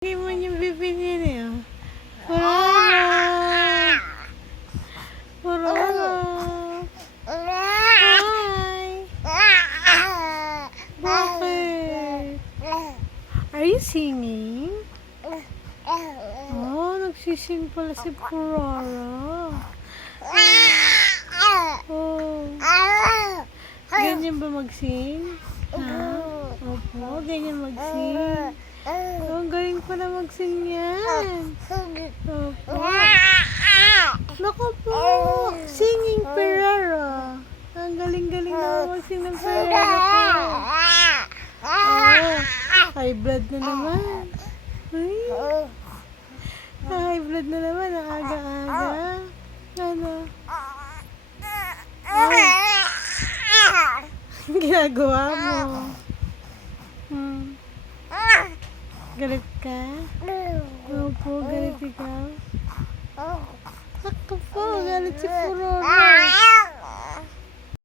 Hindi mo yung bibili niya. Puroro! Puroro! Hi! Bakit? Are you singing? Oh, nagsising pala si Puroro. Oh. Ganyan ba mag-sing? Ha? Opo, ganyan mag-sing. Oh, ang galing pala mag-sing yan. Opo. Naku po, singing Ferrero. Ang galing-galing na mag-sing ng Ferrero po. Oh, high blood na naman. Ay, high blood na naman, ang aga-aga. Ano? Ang ginagawa mo? Galit ka? Opo, galit ikaw? Ako po, galit si Puroro.